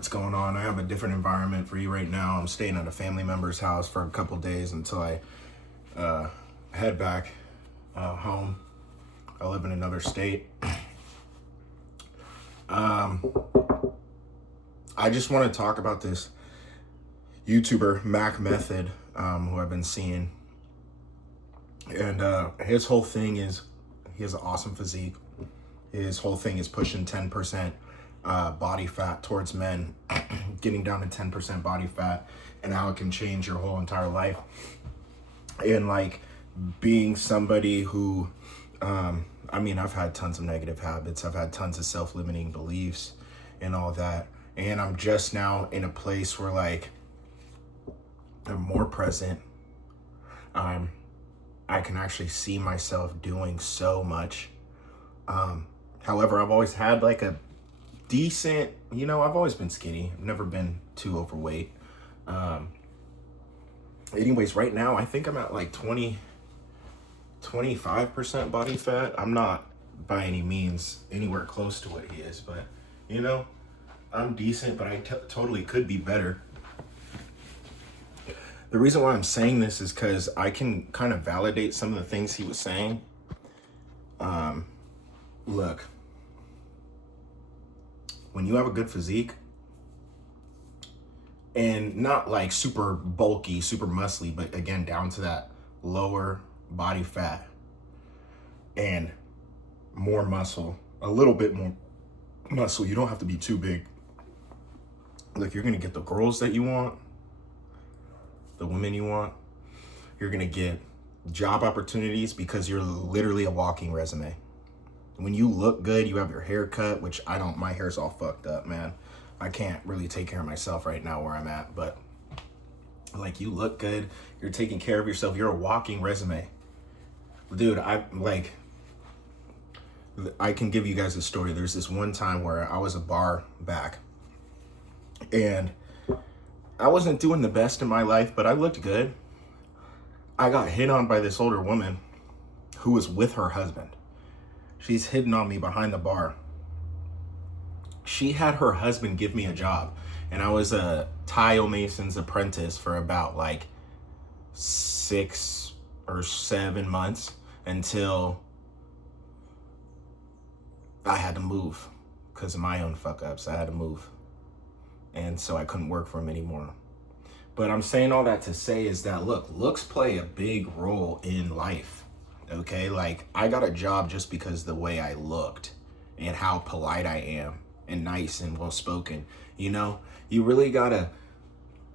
what's going on. I have a different environment for you right now. I'm staying at a family member's house for a couple days until I head back home. I live in another state. I just want to talk about this YouTuber, Mac Method, who I've been seeing. And his whole thing is, he has an awesome physique. His whole thing is pushing 10% body fat towards men, getting down to 10% body fat, and how it can change your whole entire life. And like being somebody who, I've had tons of negative habits. I've had tons of self-limiting beliefs and all that. And I'm just now in a place where like I'm more present. I can actually see myself doing so much. However, I've always had like a decent, I've always been skinny. I've never been too overweight. Anyways, right now, I think I'm at like 25% body fat. I'm not by any means anywhere close to what he is, but I'm decent, but I totally could be better. The reason why I'm saying this is because I can kind of validate some of the things he was saying. Look, when you have a good physique and not like super bulky, super muscly, but again, down to that lower body fat and more muscle, a little bit more muscle. You don't have to be too big. Look, you're going to get the girls that you want, the women you want. You're going to get job opportunities because you're literally a walking resume. When you look good, you have your hair cut, which I don't, my hair's all fucked up, man. I can't really take care of myself right now where I'm at, but like you look good, you're taking care of yourself, you're a walking resume. Dude, I can give you guys a story. There's this one time where I was a bar back and I wasn't doing the best in my life, but I looked good. I got hit on by this older woman who was with her husband. She's hitting on me behind the bar. She had her husband give me a job, and I was a tile mason's apprentice for about like 6 or 7 months until I had to move because of my own fuck ups. I had to move. And so I couldn't work for him anymore. But I'm saying all that to say is that, look, looks play a big role in life. Okay, like I got a job just because the way I looked and how polite I am and nice and well spoken. You really gotta,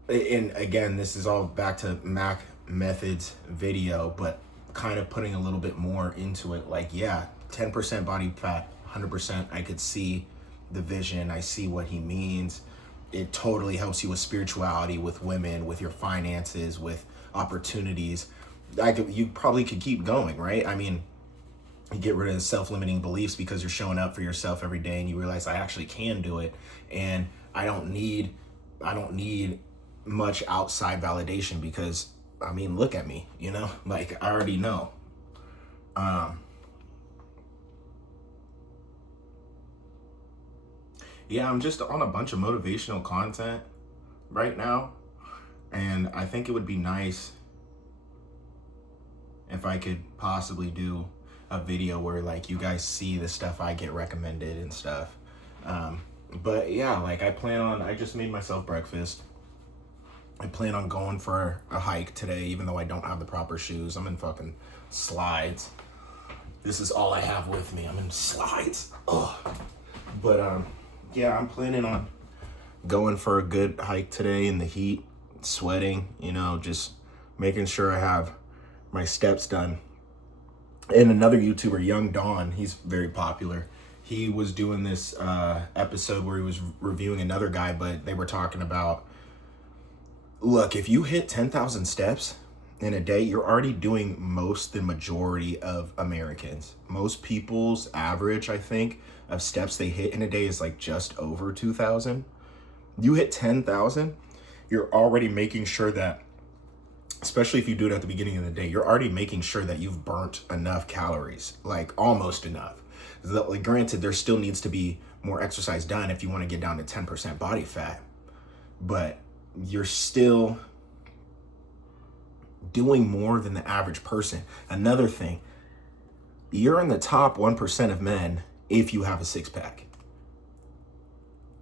and again, this is all back to Mac Method's video, but kind of putting a little bit more into it. Like, yeah, 10% body fat, 100%. I could see the vision. I see what he means. It totally helps you with spirituality, with women, with your finances, with opportunities. You probably could keep going, right? I mean, you get rid of the self-limiting beliefs because you're showing up for yourself every day and you realize I actually can do it. And I don't need much outside validation because, look at me, like I already know. Yeah, I'm just on a bunch of motivational content right now. And I think it would be nice if I could possibly do a video where like you guys see the stuff I get recommended and stuff. But yeah, like I just made myself breakfast. I plan on going for a hike today, even though I don't have the proper shoes. I'm in fucking slides. This is all I have with me. I'm in slides. Ugh. But yeah, I'm planning on going for a good hike today in the heat, sweating, just making sure I have my steps done. And another YouTuber, Young Dawn, he's very popular. He was doing this episode where he was reviewing another guy, but they were talking about, look, if you hit 10,000 steps in a day, you're already doing the majority of Americans. Most people's average, I think, of steps they hit in a day is like just over 2,000. You hit 10,000, you're already making sure that, especially if you do it at the beginning of the day, you're already making sure that you've burnt enough calories, like almost enough. Like, granted, there still needs to be more exercise done if you want to get down to 10% body fat. But you're still doing more than the average person. Another thing, you're in the top 1% of men if you have a six pack.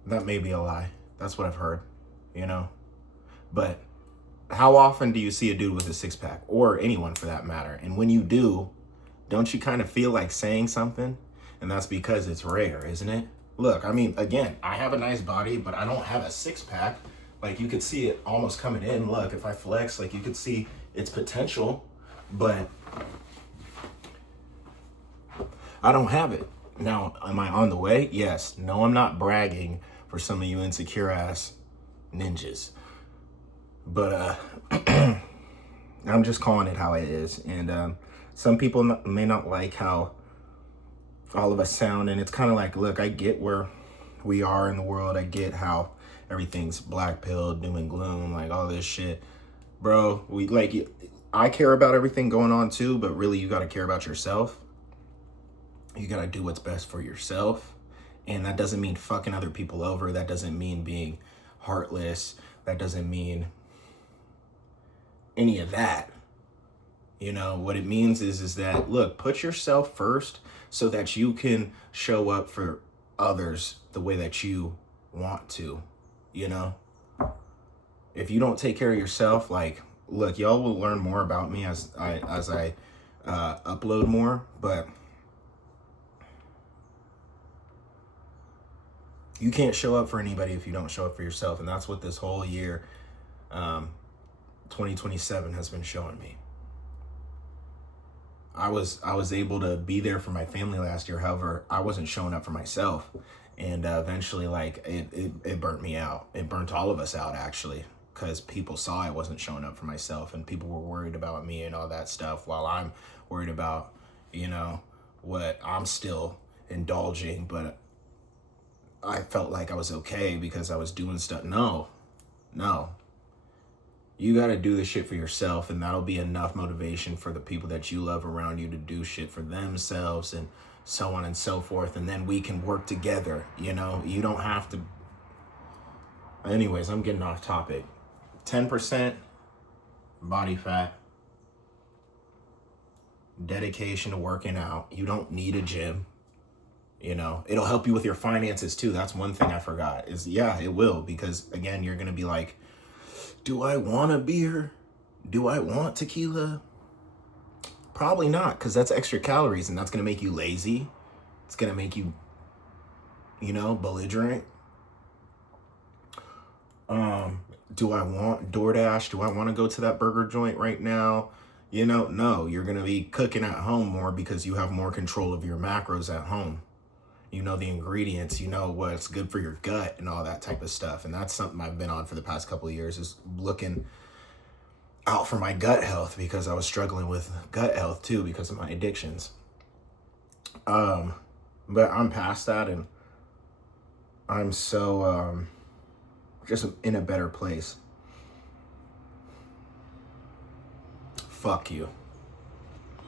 That may be a lie. That's what I've heard, you know? But how often do you see a dude with a six pack, or anyone for that matter? And when you do, don't you kind of feel like saying something? And that's because it's rare, isn't it? Look, I mean, again, I have a nice body, but I don't have a six pack. Like, you could see it almost coming in. Look, if I flex, like, you could see its potential, but I don't have it. Now, am I on the way? Yes. No, I'm not bragging for some of you insecure ass ninjas. But I'm just calling it how it is. And some people may not like how all of us sound. And it's kind of like, look, I get where we are in the world. I get how everything's black pill, doom and gloom, like all this shit. Bro, I care about everything going on too, but really you got to care about yourself. You got to do what's best for yourself. And that doesn't mean fucking other people over. That doesn't mean being heartless. That doesn't mean any of that. You know, what it means is that, look, put yourself first so that you can show up for others the way that you want to, you know? If you don't take care of yourself, like, look, y'all will learn more about me as I upload more, but you can't show up for anybody if you don't show up for yourself. And that's what this whole year, 2027 has been showing me. I was able to be there for my family last year. However, I wasn't showing up for myself. And eventually, like, it burnt me out. It burnt all of us out, actually, because people saw I wasn't showing up for myself, and people were worried about me and all that stuff, while I'm worried about, you know, what I'm still indulging. But I felt like I was okay because I was doing stuff. No. You got to do the shit for yourself, and that'll be enough motivation for the people that you love around you to do shit for themselves, and so on and so forth. And then we can work together, you know? You don't have to. Anyways, I'm getting off topic. 10% body fat, dedication to working out. You don't need a gym. You know, it'll help you with your finances too. That's one thing I forgot is, yeah, it will. Because again, you're going to be like, do I want a beer? Do I want tequila? Probably not, because that's extra calories, and that's going to make you lazy. It's going to make you, you know, belligerent. Do I want DoorDash? Do I want to go to that burger joint right now? You know, no, you're going to be cooking at home more because you have more control of your macros at home. You know the ingredients, you know what's good for your gut and all that type of stuff. And that's something I've been on for the past couple of years, is looking out for my gut health, because I was struggling with gut health too because of my addictions. But I'm past that, and I'm so just in a better place. Fuck you.